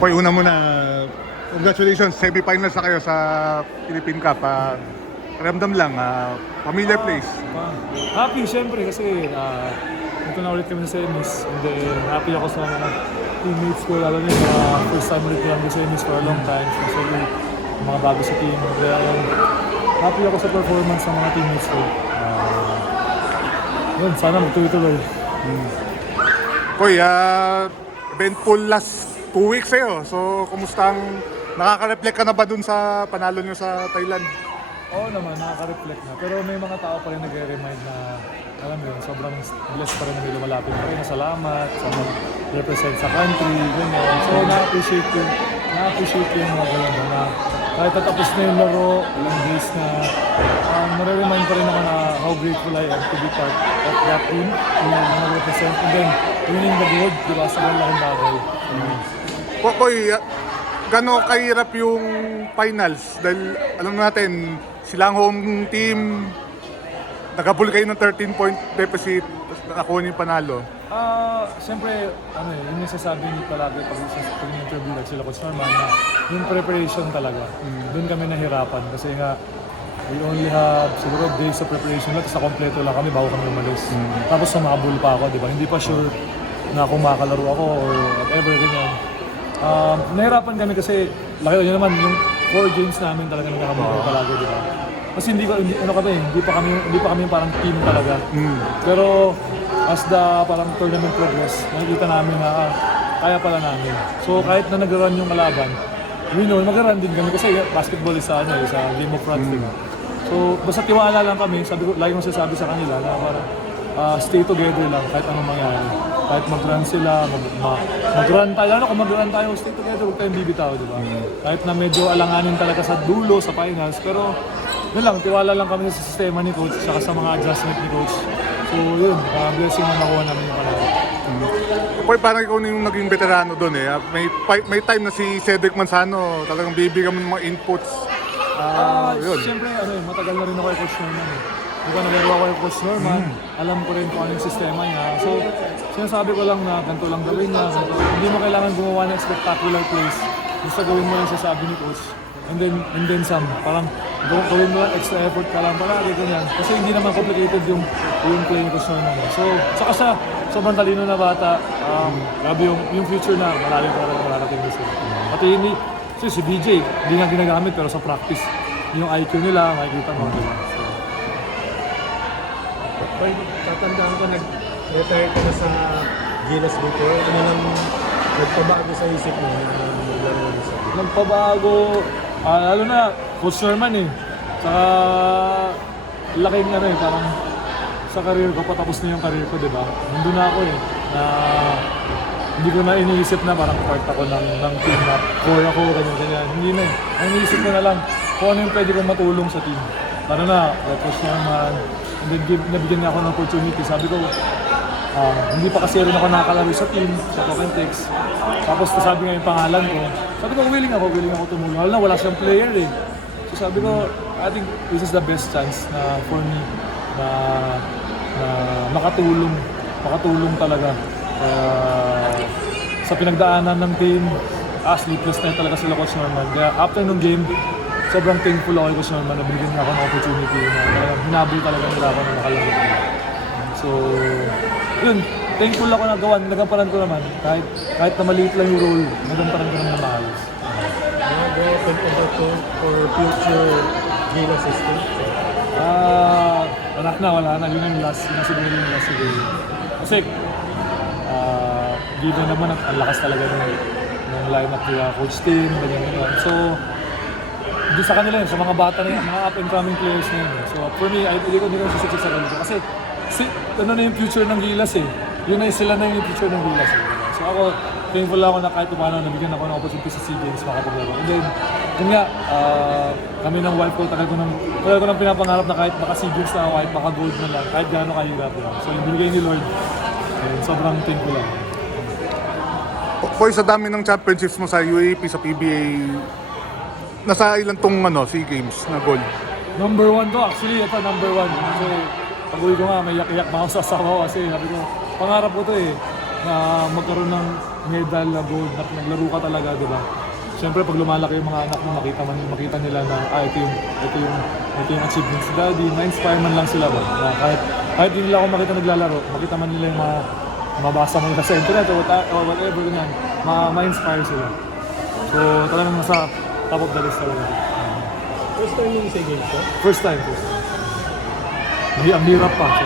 Koy, una muna, congratulations, semi-finals na kayo sa Philippine Cup. Ramdam lang, familiar place. Happy syempre kasi ito na ulit kami sa semis, and then happy ako sa mga teammates ko, lalo na yung mga first time ulit kami sa semis for a long time, especially mga bago sa team. Kaya happy ako sa performance ng mga teammates ko. Yun, sana magtuloy-tuloy. Koy, eventful last 2 weeks sa'yo. So, kumusta ang nakaka-reflect ka na ba dun sa panalo nyo sa Thailand? Oo naman, nakaka-reflect na. Pero may mga tao pa rin nagre-remind na, alam mo yun, sobrang blessed pa rin na may lumalapit na rin. Salamat sa mag-represent sa country, ganyan. So, na-appreciate yung mga ganyan na kahit tatapos na yung laro, ilang days na, nare-remind pa rin ako na how grateful I am to be part of that team, yung nag-represent. And then, winning the gold, diba, sa malaking bagay. Koy, gano'n kahirap yung finals? Dahil alam natin, sila ang home team, nagabul kayo ng 13-point deficit, tapos nakakuha niyo yung panalo. Siyempre, yun yung sasabi ni palagi pag interview like sila Coach Norman, na yung preparation talaga. Doon kami nahirapan kasi nga, we only have siguro days of preparation lang, tapos kompleto lang kami bago kami umalis. Tapos sumabol pa ako, di ba? Hindi pa sure na kung makalaro ako or whatever, ganyan. Nahirapan kami kasi, laki yun naman, yung 4 games namin talaga nakabukay palagi, di ba? Kasi hindi pa kami parang team talaga. Pero as the parang tournament progress, nakikita namin na kaya pala namin. So kahit na nag-run yung kalaban, we know, mag-run din kami kasi basketball is sa Game of Thrones, di ba? So basta tiwala lang kami, lagi kong sasabi sa kanila na parang stay together lang kahit anong mangyari. Kahit mag-run sila, mag-run tayo, kung mag-run tayo, stay together, huwag tayong bibitaw, di ba? Kahit na medyo alanganin talaga sa dulo, sa finals, pero yun lang, tiwala lang kami sa sistema ni Coach, saka sa mga adjustment ni Coach. So yun, blessing na nakuha namin yung panalo. Koy, parang ikaw na yung naging veterano doon eh. May time na si Cedric Manzano, talagang bibigyan mo ng mga inputs. Yun. Siyempre, matagal na rin ako kay Coach Norman eh. Di ba nalaro ako kay Coach Norman, alam ko rin kung ano yung sistema niya. So, sinasabi ko lang na ganito lang gawin niya. Hindi mo kailangan gumawa ng spectacular plays. Basta gawin mo yung sasabi ni Coach. And then some. Parang gawin mo extra effort ka lang palagi ganyan. Kasi hindi naman complicated yung play ni Coach Norman. So, saka siya, sobrang talino na bata. Grabe yung future na malalim talaga mararating na sila. Pati si DJ, hindi nga ginagamit pero sa practice, yung IQ nila, makikita mo. Diba? Pag tatandaan ko, nag-retire ka na sa Gilas dito, ano nang nagpabago sa isip mo na maglaro na sa Nagpabago, lalo na, Coach Norman eh. Saka, laking parang sa career ko, patapos na yung career ko, di ba? Nandun na ako eh, na hindi ko na iniisip na parang part ako ng team na core ako, ganyan. Hindi na eh. Ang iniisip ko na lang, kung ano yung pwede kong matulong sa team. Paano na, Coach Norman, and then nabigyan niya ako ng opportunity. Sabi ko, hindi pa kasi rin ako nakakalaro sa team, sa Token Tex. Tapos sabi nga yung pangalan ko. Sabi ko, willing ako tumulong. Lalo na wala siyang player eh. So sabi ko, I think this is the best chance na for me na makatulong talaga sa pinagdaanan ng team. Sleepless na talaga sila Coach Norman. Kaya after nung game, sobrang thankful ako kay Coach Norman na binigyan niya ako ng opportunity na hinabol talaga nila ako na makalaro. So, yun, thankful ako na nagamparan ko naman. Kahit na maliit lang yung role, nagamparan ko naman na maayos. think about to for future Gilas system? Anak na, wala na. Yun yung last, siguro yung last siguro. Kasi, given naman ang lakas talaga ng lineup nila, coach team, ganyan. So, hindi sa kanila yun, sa mga bata na yun, mga up-and-coming players na yun. So, for me, hindi ko sasakit sa kanila. Kasi, ano na yung future ng Gilas eh. Yun na sila na yung future ng Gilas eh. So ako, thankful ako na kahit paano nabigyan ako ng opportunity sa SEA Games makapaglaro. And then, yun nga, kami ng wife ko, tagal ko nang pinapangarap na kahit maka SEA Games na ako, kahit maka gold na lang, kahit gaano kahirap lang. So, yung binigay ni Lord, sobrang thankful ako. Boy, sa dami ng championships mo sa UAP, sa PBA, nasa ilan tong SEA Games na gold? Number 1 to, actually, ito number 1. Kasi pag-uwi ko nga, may yak-yak pa ako sa asawa ko kasi sabi ko, pangarap ko to eh, na magkaroon ng medal na gold, na naglaro ka talaga, di ba? Siyempre, pag lumalaki yung mga anak mo, makita nila na, ito yung achievements ni Daddy, na-inspire man lang sila ba? Na kahit hindi nila ako makita naglalaro, makita man nila yung mga mabasa mo nila sa internet o whatever, ganyan, ma-inspire sila. So, talagang nasa top of the list talaga. First time yung sa games ko? First time. Ang hirap pa. So,